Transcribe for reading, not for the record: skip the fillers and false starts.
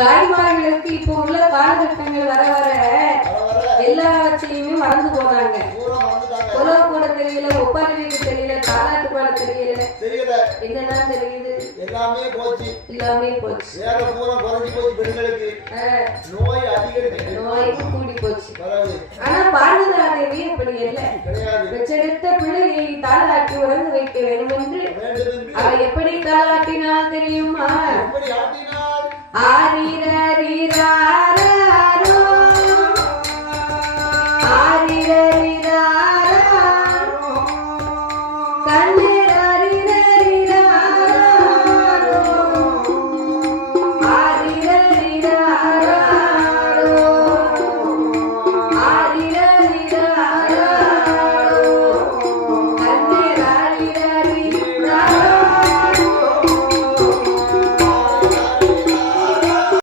தாய்மார்களுக்கு இப்போ உள்ள காலகட்டங்கள் வர வர எல்லாவற்றையுமே மறந்து போனாங்க. உலக கூட தெரியல, ஒப்பாரி வைக்க தெரியல, தாலாட்டு பாட தெரியல, என்னதான் தெரியுது, எல்லாமே போச்சு. வேலை பூரா குறைஞ்சி போச்சு. பெண்களுக்கு நோய் அதிகரிச்சு, நோய் கூடி போச்சு. ஆனா பார்வதாதேவி அப்படி இல்லை. பெற்றெடுத்த பிள்ளையை தாலாட்டி உறந்து வைக்க வேண்டும் என்று அவள் எப்படி தாலாட்டினால் தெரியுமா? ஆரீரீரா